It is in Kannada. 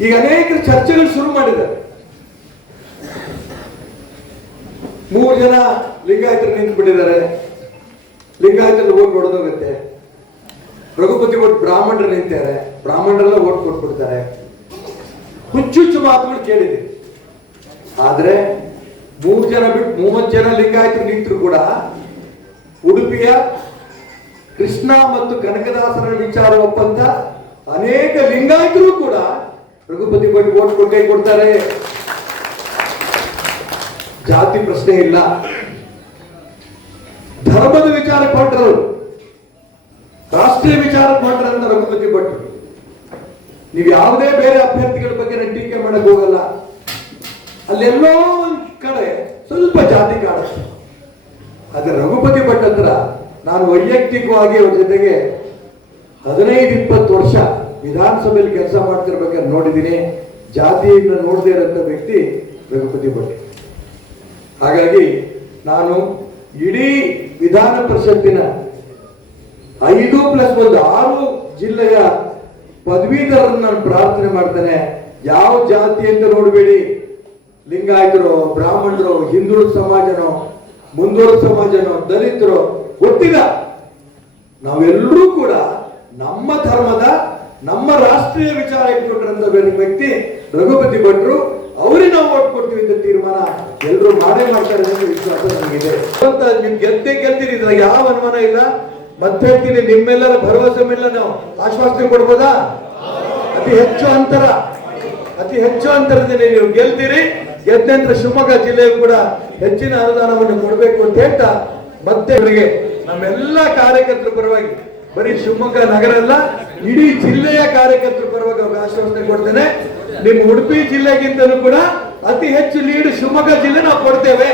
ಈಗ ಅನೇಕ ಚರ್ಚೆಗಳು ಶುರು ಮಾಡಿದ್ದಾರೆ. 3 ಜನ ಲಿಂಗಾಯತರು ನಿಂತು ಬಿಟ್ಟಿದ್ದಾರೆ, ಲಿಂಗಾಯತರು ಓಟ್ ಹೊಡೆದೋಗುತ್ತೆ. ರಘುಪತಿ ಓಟ್ ಬ್ರಾಹ್ಮಣರು ನಿಂತಾರೆ, ಬ್ರಾಹ್ಮಣರೆಲ್ಲ ಓಟ್ ಕೊಟ್ಬಿಡ್ತಾರೆ. ಹುಚ್ಚುಚ್ಚು ಮಾತುಗಳು ಕೇಳಿದೆ. ಆದ್ರೆ 3 ಜನ ಬಿಟ್ಟು 30 ಜನ ಲಿಂಗಾಯತರು ನಿಂತರು ಕೂಡ ಉಡುಪಿಯ ಕೃಷ್ಣ ಮತ್ತು ಕನಕದಾಸರ ವಿಚಾರ ಒಪ್ಪಂತ ಅನೇಕ ಲಿಂಗಾಯತರು ಕೂಡ ರಘುಪತಿ ಭಟ್ ಓಟ್ ಕೊಟ್ಟೇ ಕೊಡ್ತಾರೆ. ಜಾತಿ ಪ್ರಶ್ನೆ ಇಲ್ಲ, ಧರ್ಮದ ವಿಚಾರ ಕೊಟ್ಟರು, ರಾಷ್ಟ್ರೀಯ ವಿಚಾರ ಕೊಟ್ಟರಂತ ರಘುಪತಿ ಭಟ್. ನೀವು ಯಾವುದೇ ಬೇರೆ ಅಭ್ಯರ್ಥಿಗಳ ಬಗ್ಗೆ ನಾನು ಟೀಕೆ ಮಾಡಕ್ ಹೋಗಲ್ಲ. ಅಲ್ಲೆಲ್ಲೋ ಒಂದ್ ಕಡೆ ಸ್ವಲ್ಪ ಜಾತಿ ಕಾಣುತ್ತೆ. ಆದ್ರೆ ರಘುಪತಿ ಭಟ್ ಹತ್ರ ನಾನು ವೈಯಕ್ತಿಕವಾಗಿ ಅವ್ರ ಜೊತೆಗೆ 15-20 ವರ್ಷ ವಿಧಾನಸಭೆಯಲ್ಲಿ ಕೆಲಸ ಮಾಡ್ತಿರ್ಬೇಕಾದ್ರೆ ನೋಡಿದ್ದೀನಿ. ಜಾತಿಯನ್ನು ನೋಡದೇ ಇರೋಂಥ ವ್ಯಕ್ತಿ ರಘುಪತಿ ಭಟ್. ಹಾಗಾಗಿ ನಾನು ಇಡೀ ವಿಧಾನ ಪರಿಷತ್ತಿನ 5+1 ಜಿಲ್ಲೆಯ ಪದವೀಧರನ್ನು ನಾನು ಪ್ರಾರ್ಥನೆ ಮಾಡ್ತೇನೆ. ಯಾವ ಜಾತಿ ಅಂತ ನೋಡಬೇಡಿ, ಲಿಂಗಾಯತರು, ಬ್ರಾಹ್ಮಣರು, ಹಿಂದುಳಿದ ಸಮಾಜನೋ, ಮುಂದುವರೆದ ಸಮಾಜನೋ, ದಲಿತರು, ಗೊತ್ತಿಲ್ಲ. ನಾವೆಲ್ಲರೂ ಕೂಡ ನಮ್ಮ ಧರ್ಮದ, ನಮ್ಮ ರಾಷ್ಟ್ರೀಯ ವಿಚಾರ ಇಟ್ಕೊಂಡ್ರಂತ ವ್ಯಕ್ತಿ ರಘುಪತಿ ಭಟ್ರು. ಅವರಿಗೆ ನಾವು ಓಟ್ ಕೊಡ್ತೀವಿ ಅಂತ ತೀರ್ಮಾನ ಎಲ್ಲರೂ ಮಾಡೇ ಮಾಡ್ತಾರೆ ಅನ್ನೋ ವಿಶ್ವಾಸ ನಮಗಿದೆ. ನಿಮ್ ಗೆಲ್ತೀರಿ, ಇದ್ರಾಗ ಯಾವ ಅನುಮಾನ ಇಲ್ಲ. ಮತ್ತೆ ಹೇಳ್ತೀನಿ, ನಿಮ್ಮೆಲ್ಲರ ಭರವಸೆ ಮೇಲೆ ನಾವು ಆಶ್ವಾಸನೆ ಕೊಡ್ಬೋದಾ? ಅತಿ ಹೆಚ್ಚು ಅಂತರದಲ್ಲಿ ನೀವು ಗೆಲ್ತೀರಿ. ಗೆದ್ದ ನಂತರ ಶಿವಮೊಗ್ಗ ಜಿಲ್ಲೆಯು ಕೂಡ ಹೆಚ್ಚಿನ ಅನುದಾನವನ್ನು ಕೊಡಬೇಕು ಅಂತ ಹೇಳ್ತಾ ಮತ್ತೆ ಇವರಿಗೆ ನಮ್ಮೆಲ್ಲ ಕಾರ್ಯಕರ್ತರ ಪರವಾಗಿ, ಬರೀ ಶಿವಮೊಗ್ಗ ನಗರ ಅಲ್ಲ, ಇಡೀ ಜಿಲ್ಲೆಯ ಕಾರ್ಯಕರ್ತರ ಪರವಾಗಿ ಅವ್ರಿಗೆ ಆಶ್ವಾಸನೆ ಕೊಡ್ತೇನೆ. ನಿಮ್ಮ ಉಡುಪಿ ಜಿಲ್ಲೆಗಿಂತಲೂ ಕೂಡ ಅತಿ ಹೆಚ್ಚು ಲೀಡ್ ಶಿವಮೊಗ್ಗ ಜಿಲ್ಲೆ ನಾವು ಕೊಡ್ತೇವೆ.